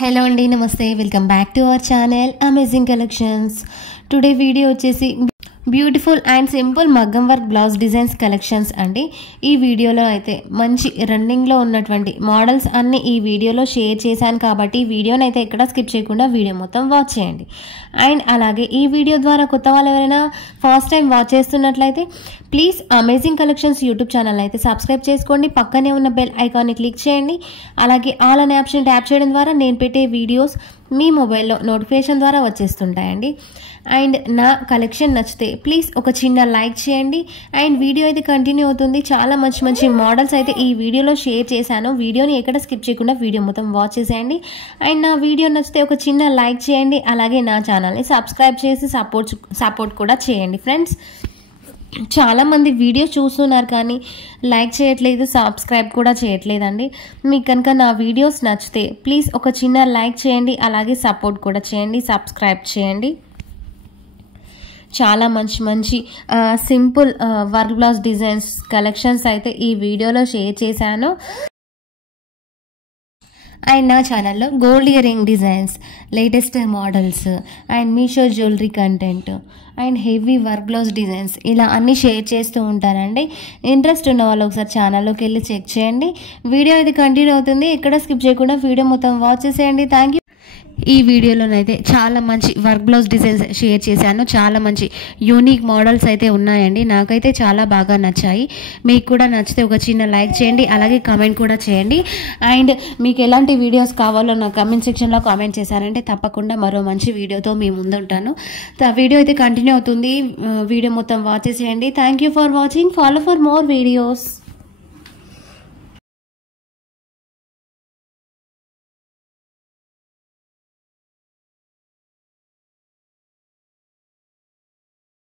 Hello అండి, నమస్తే. Welcome back to our channel amazing collections. Today video వచ్చేసి beautiful and simple మగ్గం work blouse designs collections అండి. ఈ వీడియోలో అయితే మంచి రన్నింగ్లో ఉన్నటువంటి మోడల్స్ అన్ని ఈ వీడియోలో షేర్ చేశాను కాబట్టి వీడియోని అయితే ఎక్కడ స్కిప్ చేయకుండా వీడియో మొత్తం వాచ్ చేయండి. అండ్ అలాగే ఈ వీడియో ద్వారా కొత్త వాళ్ళు ఎవరైనా ఫస్ట్ టైం వాచ్ చేస్తున్నట్లయితే please amazing collections YouTube channel అయితే సబ్స్క్రైబ్ చేసుకోండి. పక్కనే ఉన్న బెల్ ఐకాన్ని క్లిక్ చేయండి. అలాగే ఆల్ అనే ఆప్షన్ ట్యాప్ చేయడం ద్వారా నేను పెట్టే వీడియోస్ మీ మొబైల్లో నోటిఫికేషన్ ద్వారా వచ్చేస్తుంటాయండి. అండ్ నా కలెక్షన్ నచ్చితే ప్లీజ్ ఒక చిన్న లైక్ చేయండి. అండ్ వీడియో అయితే కంటిన్యూ అవుతుంది. చాలా మంచి మోడల్స్ అయితే ఈ వీడియోలో షేర్ చేశాను. వీడియోని ఎక్కడ స్కిప్ చేయకుండా వీడియో మొత్తం వాచ్ చేసేయండి. అండ్ నా వీడియో నచ్చితే ఒక చిన్న లైక్ చేయండి. అలాగే నా ఛానల్ని సబ్స్క్రైబ్ చేసి సపోర్ట్ కూడా చేయండి ఫ్రెండ్స్. చాలామంది వీడియో చూస్తున్నారు కానీ లైక్ చేయట్లేదు, సబ్స్క్రైబ్ కూడా చేయట్లేదండి. మీకు కనుక నా వీడియోస్ నచ్చితే ప్లీజ్ ఒక చిన్న లైక్ చేయండి. అలాగే సపోర్ట్ కూడా చేయండి, సబ్స్క్రైబ్ చేయండి. చాలా మంచి simple work blouse designs collections అయితే ఈ వీడియోలో షేర్ చేశాను. అండ్ నా ఛానల్లో gold ear ring designs, latest models and Meesho jewellery content and heavy work blouse designs ఇలా అన్నీ షేర్ చేస్తూ ఉంటానండి. ఇంట్రెస్ట్ ఉన్న వాళ్ళు ఒకసారి ఛానల్లోకి వెళ్ళి చెక్ చేయండి. వీడియో అయితే కంటిన్యూ అవుతుంది. ఎక్కడ స్కిప్ చేయకుండా వీడియో మొత్తం వాచ్ చేసేయండి. Thank you. ఈ వీడియోలోనైతే చాలా మంచి వర్క్ బ్లౌజ్ డిజైన్స్ షేర్ చేశాను. చాలా మంచి యూనిక్ మోడల్స్ అయితే ఉన్నాయండి. నాకైతే చాలా బాగా నచ్చాయి. మీకు కూడా నచ్చితే ఒక చిన్న లైక్ చేయండి. అలాగే కామెంట్ కూడా చేయండి. అండ్ మీకు ఎలాంటి వీడియోస్ కావాలో నా కామెంట్ సెక్షన్లో కామెంట్ చేశారంటే తప్పకుండా మరో మంచి వీడియోతో మీ ముందుంటాను. వీడియో అయితే కంటిన్యూ అవుతుంది. వీడియో మొత్తం వాచ్ చేసేయండి. Thank you for watching. Follow for more videos.